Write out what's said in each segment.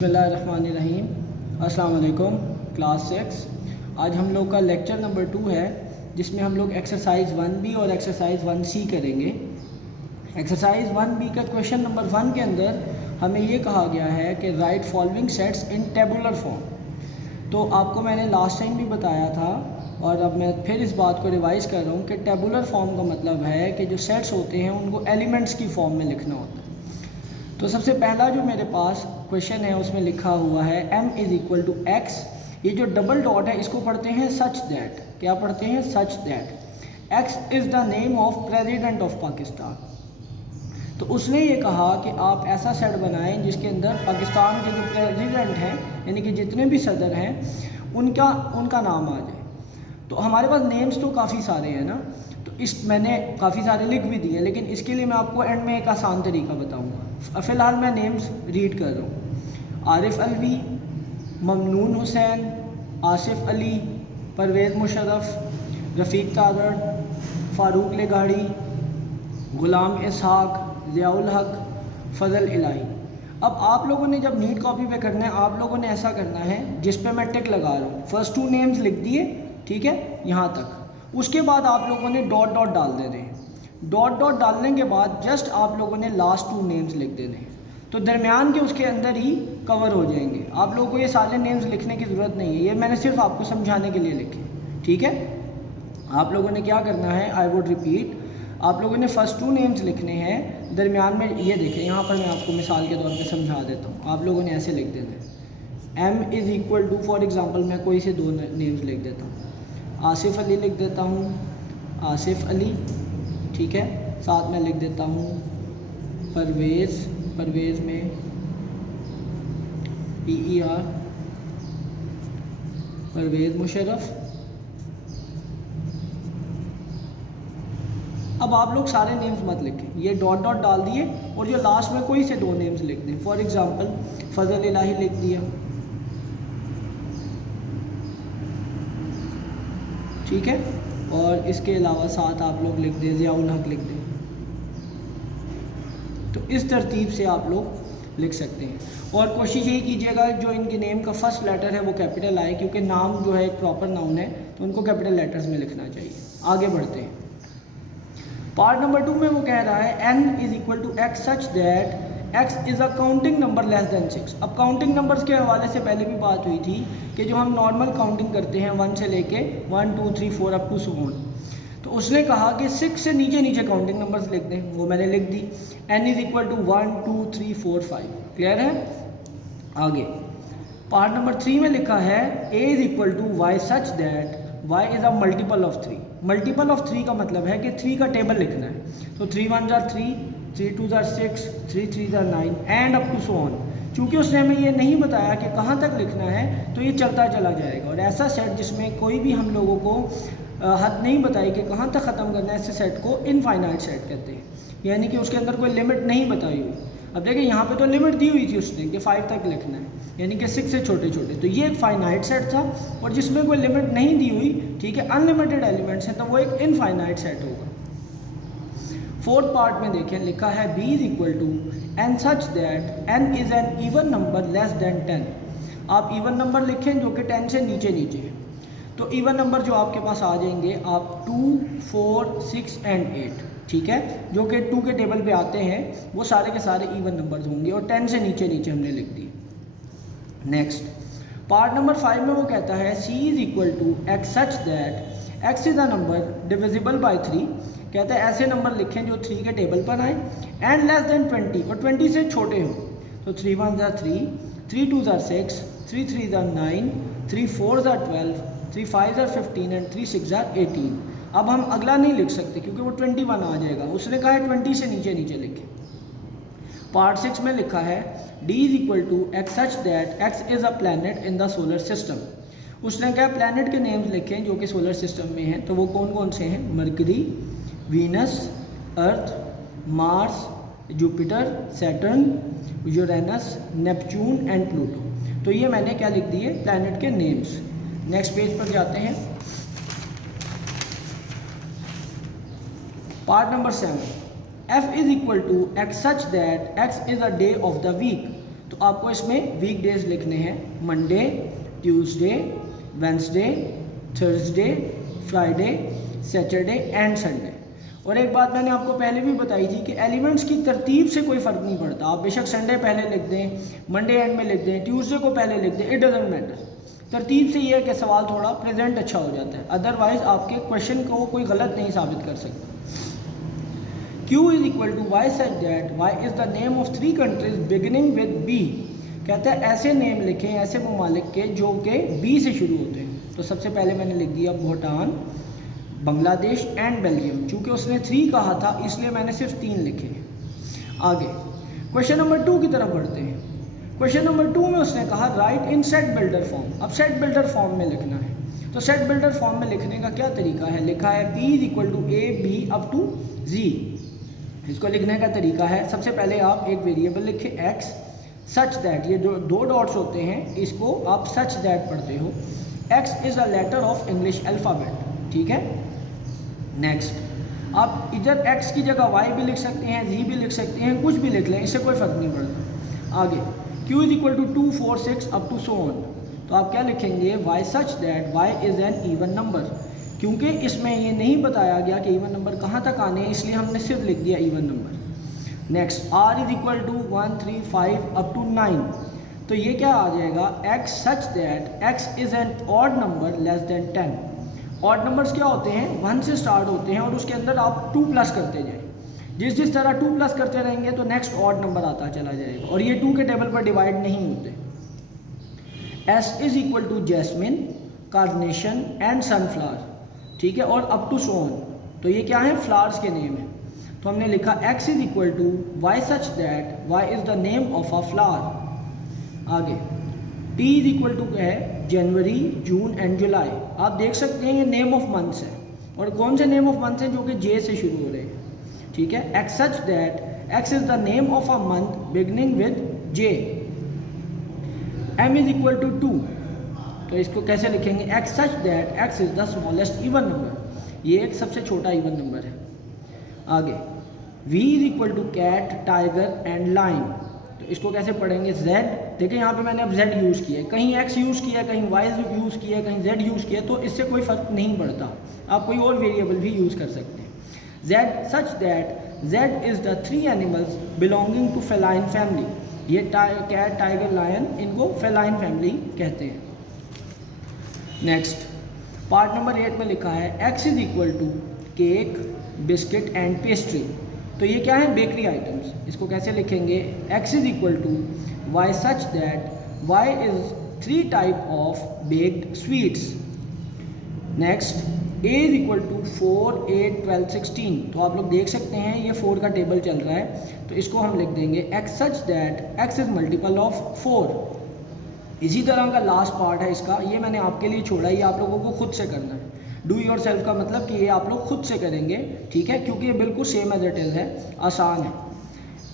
बिस्मिल्लाहिर्रहमानिर्रहीम। अस्सलाम वालेकुम क्लास 6। आज हम लोग का लेक्चर नंबर 2 है, जिसमें हम लोग एक्सरसाइज 1B और एक्सरसाइज 1C करेंगे। एक्सरसाइज 1B का क्वेश्चन नंबर 1 के अंदर हमें ये कहा गया है कि right following sets in tabular form. तो आपको मैंने लास्ट टाइम भी बताया था और अब मैं फिर इस बात को रिवाइज़ कर रहा हूँ कि टेबुलर फॉर्म का मतलब है कि जो सेट्स होते हैं उनको एलिमेंट्स की फॉर्म में लिखना होता है। तो सबसे पहला जो मेरे पास क्वेश्चन है उसमें लिखा हुआ है m is equal to x. ये जो डबल डॉट है इसको पढ़ते हैं सच दैट। क्या पढ़ते हैं? सच that x is the name of president of Pakistan. तो उसने ये कहा कि आप ऐसा सेट बनाएं जिसके अंदर पाकिस्तान के जो प्रेसिडेंट हैं, यानी कि जितने भी सदर हैं, उनका नाम आ जाए। तो हमारे पास नेम्स तो काफ़ी सारे हैं ना, तो मैंने काफ़ी सारे लिख भी दिए, लेकिन इसके लिए मैं आपको एंड में एक आसान तरीका बताऊंगा। फ़िलहाल मैं नेम्स रीड कर रहा हूँ। आरिफ अलवी, ममनून हुसैन, आसिफ अली, परवेज़ मुशर्रफ, रफ़ीक तागड़, फ़ारूक लेगाड़ी, ग़ुलाम इसहाक, ज़ियाउल हक, फ़ज़ल इलाही। अब आप लोगों ने जब नीट कॉपी पे करना है, आप लोगों ने ऐसा करना है जिस पे मैं टिक लगा रहा हूँ। फर्स्ट 2 नेम्स लिख दिए, ठीक है, यहाँ तक। उसके बाद आप लोगों ने डॉट डॉट डाल देने हैं। डॉट डॉट डालने के बाद जस्ट आप लोगों ने लास्ट 2 नेम्स लिख देने हैं, तो दरमियान के उसके अंदर ही कवर हो जाएंगे। आप लोगों को ये सारे नेम्स लिखने की ज़रूरत नहीं है, ये मैंने सिर्फ आपको समझाने के लिए लिखे, ठीक है। आप लोगों ने क्या करना है, आई वुड रिपीट, आप लोगों ने फर्स्ट 2 नेम्स लिखने हैं, दरमियान में ये देखें, यहाँ पर मैं आपको मिसाल के तौर पे समझा देता हूँ। आप लोगों ने ऐसे लिख देना है, m is equal to, for example मैं कोई से 2 नेम्स लिख देता हूँ। आसिफ अली लिख देता हूँ, आसिफ अली, ठीक है। साथ में लिख देता हूँ परवेज़, परवेज़ में PER, परवेज़ मुशर्रफ। अब आप लोग सारे नेम्स मत लिखें, ये डॉट डॉट डाल दिए और जो लास्ट में कोई से 2 नेम्स लिख दें। फॉर एग्ज़ाम्पल फ़ज़ल इलाही लिख दिया, ठीक है, और इसके अलावा साथ आप लोग लिख दें ज़ियाउल हक लिख दें। तो इस तरतीब से आप लोग लिख सकते हैं, और कोशिश यही कीजिएगा जो इनके नेम का फर्स्ट लेटर है वो कैपिटल आए, क्योंकि नाम जो है एक प्रॉपर नाउन है, तो उनको कैपिटल लेटर्स में लिखना चाहिए। आगे बढ़ते हैं। पार्ट नंबर 2 में वो कह रहा है n is equal to x such that x is a counting number less than 6। अब काउंटिंग नंबर्स के हवाले से पहले भी बात हुई थी कि जो हम नॉर्मल काउंटिंग करते हैं 1 से लेके 1 2 3 4 अप टू 7, तो उसने कहा कि 6 से नीचे नीचे काउंटिंग नंबर्स लिख दें, वो मैंने लिख दी। n is equal to 1 2 3 4 5। Clear है? आगे पार्ट नंबर 3 में लिखा है a is equal to y such that y is a multiple of 3। Multiple of 3 का मतलब है कि 3 का टेबल लिखना है। तो 3 1 ज़ा 3, 3 2 ज़ा 6, 3 3 ज़ा 9 and up to so on. चूँकि उसने हमें ये नहीं बताया कि कहाँ तक लिखना है, तो ये चलता चला जाएगा। और ऐसा सेट जिसमें कोई भी हम लोगों को हद नहीं बताई कि कहाँ तक ख़त्म करना है, ऐसे सेट को इनफाइनाइट सेट कहते हैं, यानी कि उसके अंदर कोई लिमिट नहीं बताई हुई। अब देखिए यहाँ पे तो लिमिट दी हुई थी उसने कि 5 तक लिखना है, यानी कि 6 से छोटे छोटे। तो ये एक फाइनाइट सेट था, और जिसमें कोई लिमिट नहीं दी हुई, ठीक है, अनलिमिटेड एलिमेंट्स हैं, तो वो एक इनफाइनाइट सेट होगा। 4th पार्ट में देखें, लिखा है b is equal to n such that n is an even number less than 10। आप इवन नंबर लिखें जो कि 10 से नीचे नीचे है। तो इवन नंबर जो आपके पास आ जाएंगे आप 2 4 6 एंड 8, ठीक है, जो कि 2 के टेबल पे आते हैं, वो सारे के सारे इवन नंबर्स होंगे, और 10 से नीचे नीचे हमने लिख दिए। नेक्स्ट पार्ट नंबर 5 में वो कहता है c is equal to x such that x is a number divisible by 3। कहता है ऐसे नंबर लिखें जो 3 के टेबल पर आए एंड लेस देन 20, और 20 से छोटे हों। तो 3 1 ज़ा 3, 3 2 ज़ा 6, 3 3 ज़ा 9, 3 4 ज़ा 12, 3 5 ज़ा 15 एंड 3 6 ज़ा 18। अब हम अगला नहीं लिख सकते क्योंकि वो 21 आ जाएगा। उसने कहा है 20 से नीचे नीचे लिखें। पार्ट 6 में लिखा है d is equal to x such that x is a planet in the solar system. उसने कहा प्लैनेट के नेम्स लिखें जो कि सोलर सिस्टम में हैं, तो वो कौन कौन से हैं? Mercury, Venus, earth, Mars, Jupiter, Saturn, Uranus, Neptune and Pluto. तो ये मैंने क्या लिख दिए? प्लैनेट के नेम्स। नेक्स्ट पेज पर जाते हैं। Part number 7, f is equal to x such that x is a day of the week. तो तो आपको इसमें वीक डेज लिखने हैं, Monday, Tuesday, Wednesday, Thursday, Friday, Saturday and Sunday. और एक बात मैंने आपको पहले भी बताई थी कि एलिमेंट्स की तरतीब से कोई फ़र्क नहीं पड़ता। आप बेशक संडे पहले लिख दें, मंडे एंड में लिख दें, ट्यूसडे को पहले लिख दें, इट डजेंट मैटर। तरतीब से ये है कि सवाल थोड़ा प्रेजेंट अच्छा हो जाता है, अदरवाइज आपके क्वेश्चन को कोई गलत नहीं साबित कर सकता। Q is equal to y such that y is the name of 3 countries beginning with B. कहता है ऐसे नेम लिखें ऐसे ममालिक के जो कि बी से शुरू होते हैं। तो सबसे पहले मैंने लिख दिया भूटान, बांग्लादेश एंड बेल्जियम। चूँकि उसने 3 कहा था इसलिए मैंने सिर्फ 3 लिखे। आगे क्वेश्चन नंबर 2 की तरफ बढ़ते हैं। क्वेश्चन नंबर 2 में उसने कहा राइट इन सेट बिल्डर फॉर्म। अब सेट बिल्डर फॉर्म में लिखना है। तो सेट बिल्डर फॉर्म में लिखने का क्या तरीका है, लिखा है P is equal to A B up to Z। इसको लिखने का तरीका है, सबसे पहले आप एक वेरिएबल लिखें x सच दैट, ये जो 2 डॉट्स होते हैं इसको आप सच दैट पढ़ते हो, x is a letter of English alphabet, ठीक है। नेक्स्ट आप इधर x की जगह y भी लिख सकते हैं, z भी लिख सकते हैं, कुछ भी लिख लें, इससे कोई फ़र्क नहीं पड़ता। आगे q is equal to 2 4 6 up to so on. तो आप क्या लिखेंगे, y such that y is an even number. क्योंकि इसमें ये नहीं बताया गया कि इवन नंबर कहाँ तक आने हैं, इसलिए हमने सिर्फ लिख दिया even number. Next r is equal to 1 3 5 up to 9। तो ये क्या आ जाएगा, x such that x is an odd number less than 10। Odd numbers क्या होते हैं, 1 से स्टार्ट होते हैं और उसके अंदर आप 2 प्लस करते जाएं। जिस तरह 2 प्लस करते रहेंगे तो नेक्स्ट ऑड नंबर आता चला जाएगा और ये 2 के टेबल पर डिवाइड नहीं होते। s is equal to jasmine, carnation and sunflower, ठीक है, और अप टू सो ऑन। तो ये क्या है, फ्लावर्स के नेम है। तो हमने लिखा x is equal to y such that y is the name of a flower. आगे t इज इक्वल टू क्या है, जनवरी, जून एंड जुलाई। आप देख सकते हैं ये नेम ऑफ मंथ्स है, और कौन से नेम ऑफ मंथ्स हैं, जो कि J से शुरू हो रहे हैं, ठीक है। x such that x is the name of a month beginning with J। m is equal to 2। तो इसको कैसे लिखेंगे, x such that x is the smallest even number. ये एक सबसे छोटा इवन नंबर है। आगे v is equal to cat, tiger and lion. तो इसको कैसे पढ़ेंगे, z। देखिए यहाँ पे मैंने अब z यूज़ किया है, कहीं x यूज़ किया, कहीं y यूज़ किया, कहीं z यूज़ किया, तो इससे कोई फ़र्क नहीं पड़ता। आप कोई और वेरिएबल भी यूज़ कर सकते हैं। z such that z is the 3 animals belonging to feline family. ये कैट, टाइगर, लायन, इनको फेलाइन फैमिली कहते हैं। नेक्स्ट पार्ट नंबर 8 में लिखा है x is equal to cake, biscuit and pastry. तो ये क्या है, बेकरी आइटम्स। इसको कैसे लिखेंगे, x is equal to y such that y is 3 type of baked sweets. Next a is equal to 4 8 12 16। तो आप लोग देख सकते हैं ये 4 का टेबल चल रहा है, तो इसको हम लिख देंगे x such that x is multiple of 4। इसी तरह का लास्ट पार्ट है इसका, ये मैंने आपके लिए छोड़ा, ये आप लोगों को खुद से करना है। डू योर सेल्फ का मतलब कि ये आप लोग खुद से करेंगे, ठीक है, क्योंकि ये बिल्कुल सेम एज इट इज़ है, आसान है।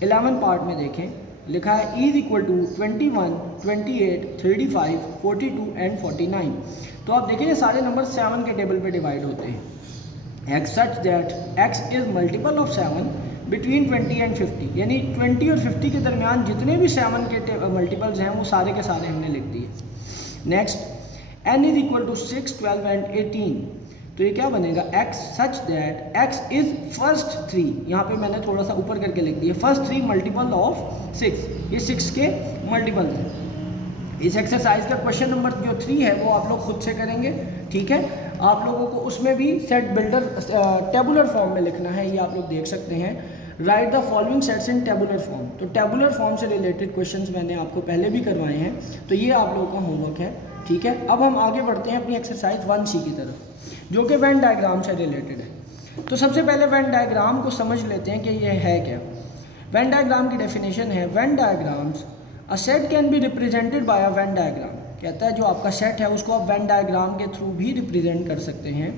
11 पार्ट में देखें, लिखा है e is equal to 21 28 35 42 and 49। तो आप देखें ये सारे नंबर 7 के टेबल पे डिवाइड होते हैं। x such that x is multiple of 7 between 20 and 50, यानी 20 और 50 के दरमियान जितने भी 7 के मल्टीपल्स हैं वो सारे के सारे हमने लिख दिए। Next n is equal to 6 12 and 18। तो ये क्या बनेगा, x such that x is first 3। यहाँ पे मैंने थोड़ा सा ऊपर करके लिख दिया, फर्स्ट 3 मल्टीपल ऑफ 6, ये 6 के मल्टीपल हैं। इस एक्सरसाइज का क्वेश्चन नंबर जो 3 है वो आप लोग खुद से करेंगे, ठीक है। आप लोगों को उसमें भी सेट बिल्डर टेबुलर फॉर्म में लिखना है, ये आप लोग देख सकते हैं। Right the following sets in tabular form. तो टेबुलर फॉर्म से रिलेटेड क्वेश्चंस मैंने आपको पहले भी करवाए हैं, तो ये आप लोगों का होमवर्क है, ठीक है। अब हम आगे बढ़ते हैं अपनी एक्सरसाइज 1C की तरफ, जो कि वेन डायग्राम से रिलेटेड है। तो सबसे पहले वेन डायग्राम को समझ लेते हैं कि ये है क्या। वेन डायग्राम की डेफिनेशन है, Venn diagrams a set can be represented by a Venn diagram. कहता है जो आपका सेट है उसको आप वेन डायग्राम के थ्रू भी रिप्रेजेंट कर सकते हैं।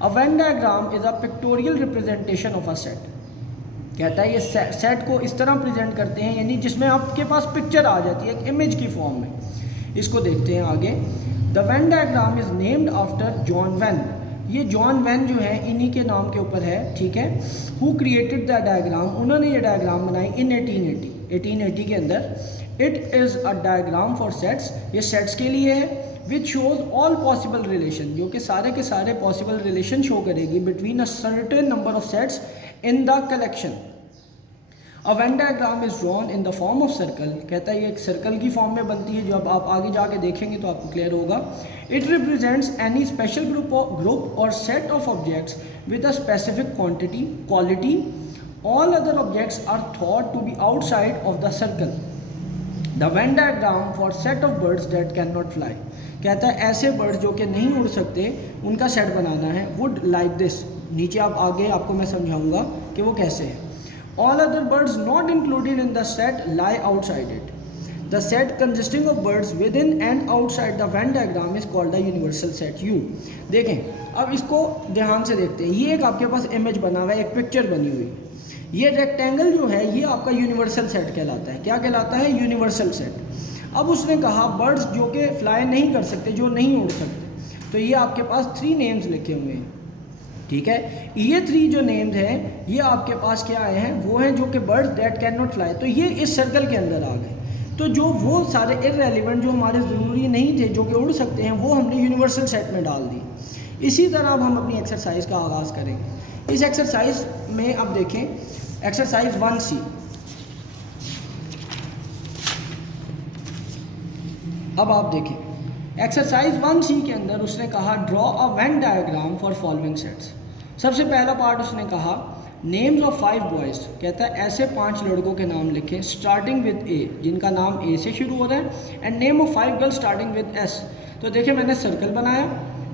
A Venn diagram is a pictorial representation of a set. कहता है ये सेट को इस तरह प्रेजेंट करते हैं, यानी जिसमें आपके पास पिक्चर आ जाती है एक इमेज की फॉर्म में। इसको देखते हैं आगे। The Venn diagram is named after John when. ये जॉन वेन जो है इन्हीं के नाम के ऊपर है, ठीक है। हु क्रिएटेड द डायग्राम, उन्होंने ये डायग्राम बनाई इन 1880 के अंदर। It is a diagram for sets, ये सेट्स के लिए है, which shows all possible relation, जो कि सारे के सारे पॉसिबल रिलेशन शो करेगी between a certain number of sets in the collection. A Venn diagram is drawn in the form of circle, कहता है ये एक सर्कल की फॉर्म में बनती है, जो अब आप आगे जाके देखेंगे तो आपको क्लियर होगा। It represents any special group और set of objects with a specific quantity quality, all other objects are thought to be outside of the circle. The Venn diagram for set of birds that can not fly, कहता है ऐसे birds जो कि नहीं उड़ सकते उनका set बनाना है, वुड लाइक दिस, नीचे आप आगे आपको मैं समझाऊंगा कि वो कैसे है। All other birds not included in the set lie outside it. The set consisting of birds within and outside the Venn diagram is called the universal set U. देखें अब इसको ध्यान से देखते हैं, ये एक आपके पास इमेज बना हुआ है, एक पिक्चर बनी हुई, ये रेक्टेंगल जो है ये आपका यूनिवर्सल सेट कहलाता है। क्या कहलाता है? Universal set. अब उसने कहा बर्ड्स जो कि फ्लाई नहीं कर सकते, जो नहीं उड़ सकते, तो ये आपके पास 3 नेम्स लिखे हुए हैं, ठीक है। ये 3 जो नेम्स हैं ये आपके पास क्या आए हैं, वो हैं जो कि birds that can not fly, तो ये इस सर्कल के अंदर आ गए। तो जो वो सारे इररेलेवेंट जो हमारे ज़रूरी नहीं थे जो कि उड़ सकते हैं, वो हमने यूनिवर्सल सेट में डाल दी। इसी तरह अब हम अपनी एक्सरसाइज का आगाज़ करेंगे। इस एक्सरसाइज में अब देखें एक्सरसाइज 1C। अब आप देखें एक्सरसाइज 1C के अंदर उसने कहा draw a Venn diagram for following sets. सबसे पहला पार्ट उसने कहा नेम्स ऑफ 5 बॉयज़, कहता है ऐसे 5 लड़कों के नाम लिखें स्टार्टिंग विद ए, जिनका नाम ए से शुरू हो रहा है, and name of 5 girls starting with S. तो देखिए मैंने सर्कल बनाया,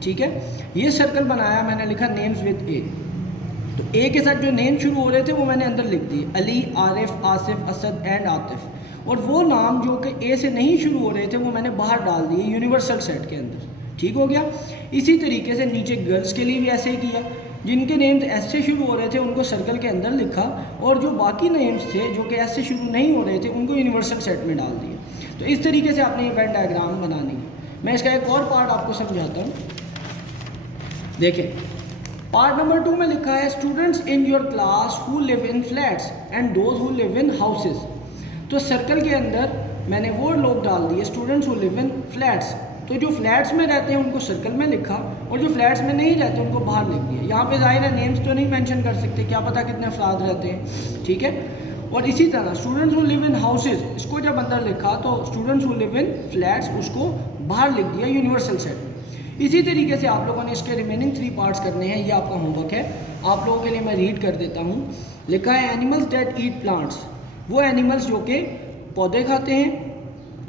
ठीक है, ये सर्कल बनाया, मैंने लिखा नेम्स विद ए। तो ए के साथ जो नेम शुरू हो रहे थे वो मैंने अंदर लिख दिए, अली, आरिफ, आसिफ, असद एंड आतिफ। और वो नाम जो कि ए से नहीं शुरू हो रहे थे वो मैंने बाहर डाल दिए यूनिवर्सल सेट के अंदर, ठीक हो गया। इसी तरीके से नीचे गर्ल्स के लिए भी ऐसे ही किया, जिनके नेम्स एस से शुरू हो रहे थे उनको सर्कल के अंदर लिखा, और जो बाकी नेम्स थे जो कि एस से शुरू नहीं हो रहे थे उनको यूनिवर्सल सेट में डाल दिए। तो इस तरीके से आपने ये वेन डायग्राम बनानी है। मैं इसका एक और पार्ट आपको समझाता हूँ। देखें पार्ट नंबर 2 में लिखा है students in your class who live in flats and those who live in houses. तो सर्कल के अंदर मैंने वो लोग डाल दिए students who live in flats, तो जो फ्लैट्स में रहते हैं उनको सर्कल में लिखा, और जो फ्लैट्स में नहीं रहते उनको बाहर लिख दिया। यहाँ पे जाहिर है नेम्स तो नहीं मेंशन कर सकते, क्या पता कितने अफराद रहते हैं, ठीक है। और इसी तरह students who live in houses, इसको जब अंदर लिखा तो students who live in flats उसको बाहर लिख दिया यूनिवर्सल सेट। इसी तरीके से आप लोगों ने इसके रिमेनिंग 3 पार्ट्स करने हैं, ये आपका होमवर्क है। आप लोगों के लिए मैं रीड कर देता हूँ। लिखा है एनिमल्स दैट ईट प्लांट्स, वो एनिमल्स जो कि पौधे खाते हैं,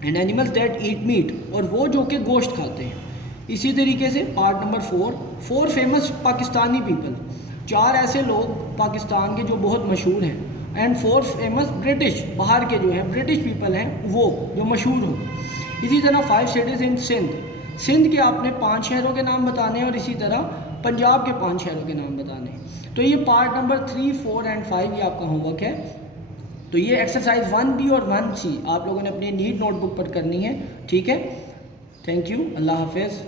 and animals that eat meat, और वो जो कि गोश्त खाते हैं। इसी तरीके से part number 4 famous Pakistani people, 4 ऐसे लोग पाकिस्तान के जो बहुत मशहूर हैं, एंड 4 फेमस ब्रिटिश, बाहर के जो हैं ब्रिटिश पीपल हैं वो जो मशहूर हों। इसी तरह 5 सिटीज़ इन सिंध के आपने 5 शहरों के नाम बताने हैं, और इसी तरह पंजाब के 5 शहरों के नाम बताने हैं। तो ये पार्ट नंबर 3, 4 एंड 5 ये आपका होमवर्क है। तो ये एक्सरसाइज 1B और 1C आप लोगों ने अपनी नीट नोटबुक पर करनी है, ठीक है। थैंक यू, अल्लाह हाफिज़।